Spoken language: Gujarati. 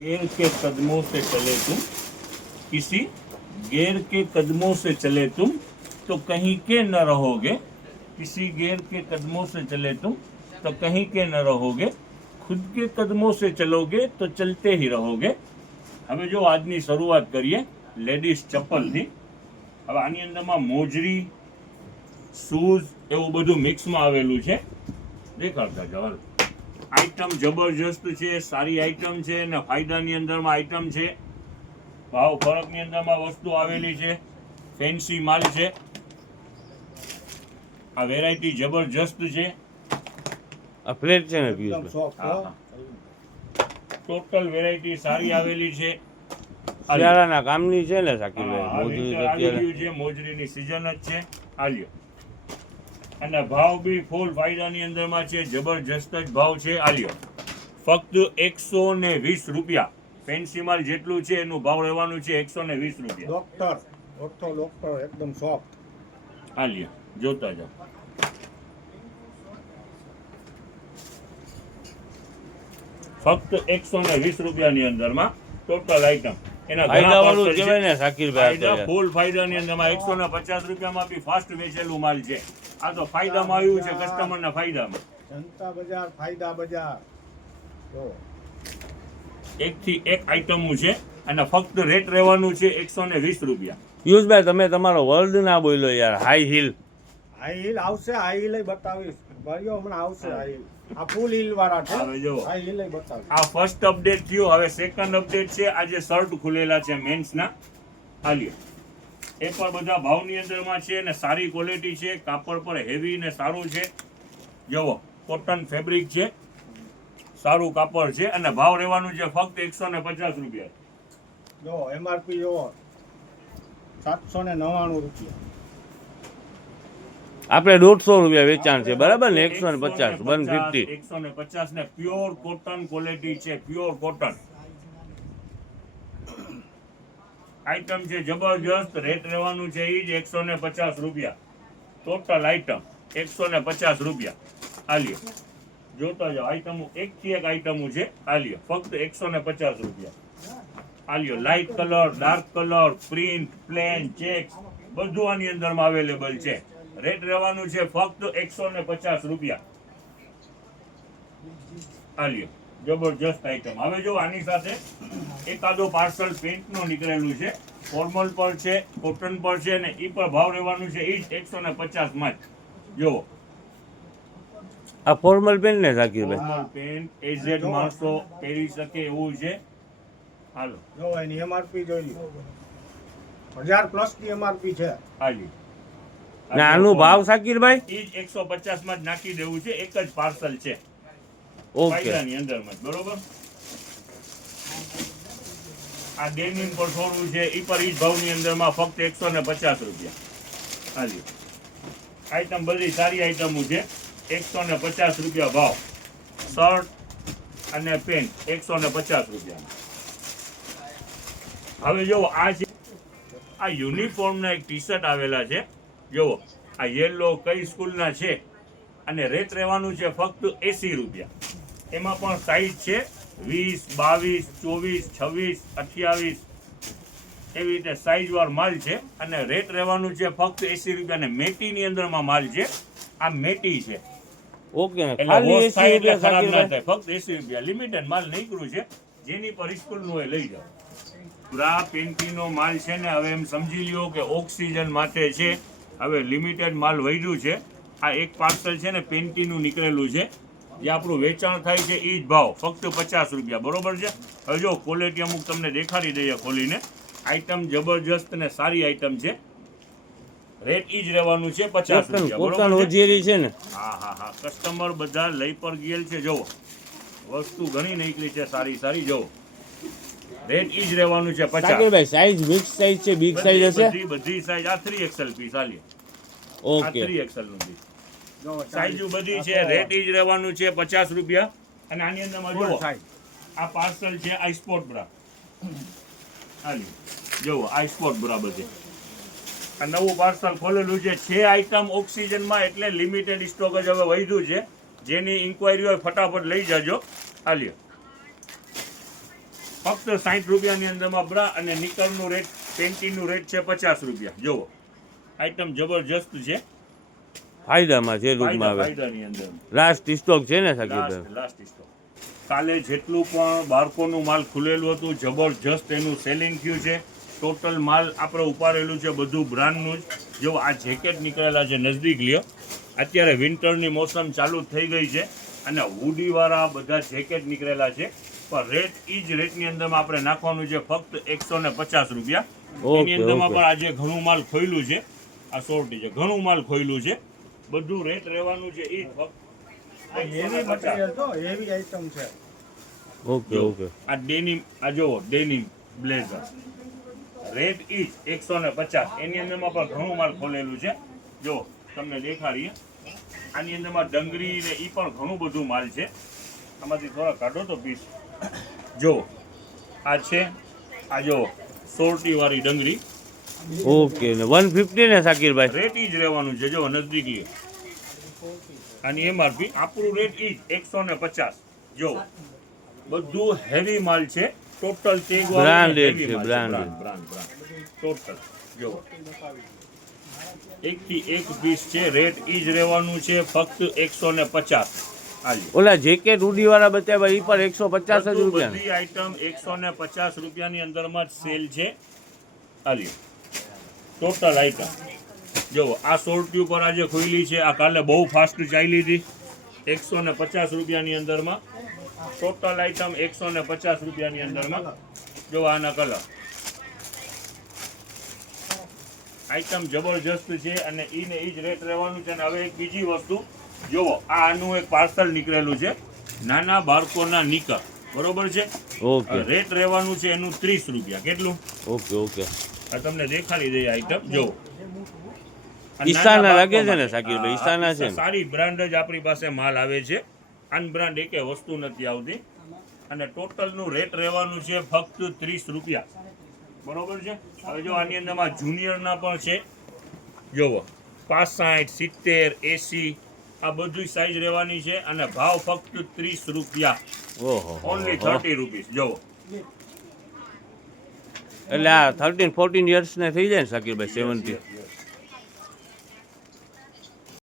गैर के कदमों से चले तुम, किसी गैर के कदमों से चले तुम तो कहीं के न रहोगे, किसी गैर के कदमों से चले तुम तो कहीं के न रहोगे, खुद के कदमों से चलोगे तो चलते ही रहोगे। હવે જો આજની શરૂઆત કરીએ લેડીઝ ચપ્પલથી। હવે આની અંદરમાં મોજરી, શૂઝ એવું બધું મિક્સમાં આવેલું છે, દેખાડતા જાવ। આઈટમ જબરજસ્ત છે, સારી આઈટમ છે ને ફાયદાની અંદરમાં આઈટમ છે। ભાવ ફરકની અંદરમાં વસ્તુ આવેલી છે, ફેન્સી માલ છે। આ વેરાયટી જબરજસ્ત છે। આ ફ્લેટ છે ને ટોટલ વેરાયટી સારી આવેલી છે। શિયાળાના કામની છે ને સાકીરભાઈ, મોજરી આવી રહ્યું છે, મોજરીની સિઝન જ છે। આલ્યો અને ભાવ બી ફૂલ ફાયદાની અંદરમાં છે, જબરજસ્ત જ ભાવ છે। આલ્યો ફક્ત 120 રૂપિયા। ફેન્સી માલ જેટલું છે એનું ભાવ રહેવાનું છે 120 રૂપિયા। ડોક્ટર એકદમ સોફ્ટ। આલ્યો જોતા જાઓ। ફક્ત 120 રૂપિયાની અંદરમાં ટોટલ આઈટમ। એના ઘણા વાળું કહેવાય ને સાકીરભાઈ, ફાયદા ફૂલ ફાયદાની અંદરમાં 150 રૂપિયામાં બી ફાસ્ટ વેચેલું માલ છે। આ તો ફાયદામાં આવ્યું છે, કસ્ટમરના ફાયદામાં। જનતા બજાર, ફાયદા બજાર, જો એકથી એક આઈટમ છે અને ફક્ત રેટ રહેવાનું છે 120 રૂપિયા। પિયુષભાઈ તમે તમારો વર્ડ ના બોલ્યો યાર। હાઈ હિલ હાઈ હિલ આવશે, હાઈ હિલ બતાવીશ ભાઈઓ, હમણાં આવશે હાઈ હિલ। આ ફૂલ હિલ વાળા છે, હવે જો હાઈ હિલ બતાવીશ। આ ફર્સ્ટ અપડેટ થયું, હવે સેકન્ડ અપડેટ છે। આજે શર્ટ ખુલેલા છે મેન્સના। આલ્યો એ પણ બધા ભાવની અંદરમાં છે અને સારી ક્વોલિટી છે, કાપડ પર હેવી ને સારું છે। જુઓ કોટન ફેબ્રિક છે, સારું કાપડ છે અને ભાવ રહેવાનું છે ફક્ત 150 રૂપિયા। જો એમઆરપી જો 799 રૂપિયા। આપણે 150 રૂપિયા વેચાણ છે, બરાબર ને? 150 150 150 ને પ્યોર કોટન ક્વોલિટી છે, પ્યોર કોટન આઈટમ છે, જબરજસ્ત રેટ રહેવાનું છે ઈ જ 150 રૂપિયા। ટોટલ આઈટમ 150 રૂપિયા। આલ્યો જોતા જાઓ, આઈટમો એકથી એક આઈટમો છે। આલ્યો ફક્ત 150 રૂપિયા। આલ્યો light colour, dark colour, print, plain, checks બધું આની અંદરમાં અવેલેબલ છે। રેટ રહેવાનું છે ફક્ત 150 રૂપિયા। આલ્યો જબરજસ્ત આઈટમ। હવે જો આની સાથે એકાદો પાર્સલ પેન્ટનો નીકળેલું છે, ફોર્મલ પર છે, કોટન પર છે અને ઈ પર ભાવ રહેવાનું છે ઈ જ 150 માં જ। જુઓ આ ફોર્મલ પેન્ટ ને સાકીરભાઈ, ફોર્મલ પેન્ટ એઝેડ માણસો પહેરી શકે એવું છે। હાલો જો એની એમઆરપી જોઈ લો, 1000 પ્લસ ની એમઆરપી છે। હાલી ને આનું ભાવ સાકીરભાઈ ઈ જ 150 માં જ નાખી દેવું છે, એક જ પાર્સલ છે ઓકે। ફાયદાની અંદરમાં જ, બરોબર। આ ડેનિમ પર થોડું છે, ઈ પર ઈ જ ભાવની અંદરમાં ફક્ત 150 રૂપિયા। હાલી આઈટમ બધી સારી આઈટમો છે, 150 રૂપિયા ભાવ। શર્ટ અને પેન્ટ 150 રૂપિયા। હવે જો આ છે, આ યુનિફોર્મના એક ટી શર્ટ આવેલા છે। જુઓ આ યેલો કઈ સ્કૂલના છે અને રેટ રહેવાનું છે ફક્ત 80 રૂપિયા। એમાં પણ સાઈઝ છે 20, 22, 24, 26, 28 એવી રીતે સાઈઝ વાર માલ છે અને રેટ રહેવાનું છે ફક્ત 80 રૂપિયા। અને મેટીની અંદરમાં માલ છે, આ મેટી છે ઓકે ને, એટલે ખાલી વોશ 80 થાય એટલે રૂપિયા ખરાબ ના સાકીરભાઈ। થાય, ફક્ત 80 રૂપિયા। લિમિટેડ માલ નીકળ્યું છે, જેની પર સ્કૂલનું હોય લઈ જાઓ। બ્રા પેન્ટીનો માલ છે ને, હવે એમ સમજી લ્યો કે ઓક્સિજન માટે છે। હવે લિમિટેડ માલ વધ્યું છે। આ એક પાર્સલ છે ને પેન્ટીનું નીકળેલું છે, જે આપણું વેચાણ થાય છે એ જ ભાવ ફક્ત 50 રૂપિયા, બરોબર છે। હવે જો ક્વોલિટી અમુક તમને દેખાડી દઈએ ખોલીને, આઈટમ જબરજસ્ત ને સારી આઈટમ છે। રેટ ઈ જ રહેવાનું છે 50 રૂપિયા, કોટન બરોબર છે। ઓજેરી છે ને, હા કસ્ટમર બધા લઈ પર ગયેલ છે। જુઓ વસ્તુ ઘણી નીકળી છે, સારી સારી। જુઓ રેટ ઈ જ રહેવાનું છે 50। સાકીરભાઈ સાઈઝ મિક્સ સાઈઝ છે, બિગ સાઈઝ હશે? બધી સાઈઝ આ 3XL પીસ આલી, આ ઓકે 3XL નું પીસ જો સાઈઝ બધી છે, રેટ ઈ જ રહેવાનું છે 50 રૂપિયા। અને આની અંદરમાં જુઓ આ પાર્સલ છે આ સ્પોર્ટ બ્રા, આલી જુઓ આ સ્પોર્ટ બ્રા બધે। આ નવું પાર્સલ ખોલેલું છે આઈટમ ઓક્સિજનમાં, એટલે લિમિટેડ સ્ટોક જ હવે વધ્યું છે। જેની ઇન્ક્વાયરી હોય ફટાફટ લઈ જાજો। આલ્યો ફક્ત 60 રૂપિયાની અંદરમાં બ્રા અને નિકરનું રેટ પેન્ટીનું રેટ છે 50 રૂપિયા. જુઓ આઈટમ જબરજસ્ત છે. ફાયદામાં છે ટૂંકમાં હવે ફાયદાની અંદર લાસ્ટ સ્ટોક છે ને સાકીરભાઈ? Last stock. કાલે જેટલું પણ બાળકોનું માલ ખુલેલું હતું જબરજસ્ત એનું સેલિંગ થયું છે. ટોટલ માલ આપણે ઉપાડેલું છે બધું બ્રાન્ડનું જ. જો આ જેકેટ નીકળેલા છે નજદીક લ્યો. અત્યારે વિન્ટરની મોસમ ચાલુ થઈ ગઈ છે અને હુડીવાળા બધા જેકેટ નીકળેલા છે પણ રેટ એ જ રેટની અંદરમાં આપણે નાખવાનું છે ફક્ત 150 રૂપિયા. એની અંદરમાં પણ આજે ઘણું માલ ખોયલું છે. આ સોરટી છે ઘણું માલ ખોયલું છે. બધું રેટ રહેવાનું છે એ ફક્ત હેવી મટીરિયલ તો હેવી આઈટમ છે. Okay okay. આ ડેનિમ આ જુઓ ડેનિમ બ્લેઝર રેટ ઇઝ 150. એની અંદરમાં પણ ઘણું માલ ખોલેલું છે. જો તમને દેખાડીએ આની અંદરમાં ડંગરી ને એ પણ ઘણું બધું માલ છે. આમાંથી થોડા કાઢો તો પીસ. જો આ છે આ જો સોરટી વાળી ડંગરી. ઓકે ને 150 ને સાકીરભાઈ? રેટ ઈ જ રહેવાનું છે. જો નજદીક લે આની એમઆરપી આપણું રેટ ઈ જ 150. જો બધું હેવી માલ છે. ટોટલ ચેક બ્રાન્ડેડ છે બ્રાન્ડેડ. બ્રાન્ડ ટોટલ જો એક થી એક પીસ છે. રેટ ઈ જ રહેવાનું છે ફક્ત 150. ઓલા જેકેટ ઉડીવાળા બતાવ્યા એ પર 150 જ રૂપિયા. બધી આઈટમ 150 રૂપિયાની અંદરમાં જ સેલ છે. આલી ટોટલ આઈટમ જો આ સોરટી ઉપર આજે ખુલ્લી છે. આ કાલે બહુ ફાસ્ટ ચાલી હતી. 150 રૂપિયાની અંદરમાં ટોટલ આઈટમ 150 રૂપિયાની અંદરમાં. જો આના કલર આઈટમ જબરજસ્ત છે અને ઈને ઈ જ રેટ રહેવાનું છે. અને હવે એક બીજી વસ્તુ જોવો આ આનું એક પાર્સલ નીકળેલું છે નાના બાળકોના નિકર બરોબર છે. ઓકે. રેટ રહેવાનું છે એનું 30 રૂપિયા. કેટલું? Okay okay. આ તમને દેખાડી દઈએ આઈટમ જો ઈશાના લાગે છે ને સાકીરભાઈ? ઈશાના છે ને? સારી બ્રાન્ડ જ આપણી પાસે માલ આવે છે. અનબ્રાન્ડ એકે વસ્તુ નથી આવતી. અને ટોટલ નું રેટ રહેવાનું છે ફક્ત 30 રૂપિયા. બરોબર છે. હવે જો આની અંદરમાં જુનિયર ના પણ છે. જોવો 65, 70, 80 આ બધી સાઈઝ રહેવાની છે અને ભાવ ફક્ત 30 રૂપિયા. ઓહો. Only 30 rupees. જોવો એટલે આ 13-14 યર્સ ને થઈ જાય ને સાકીરભાઈ? 70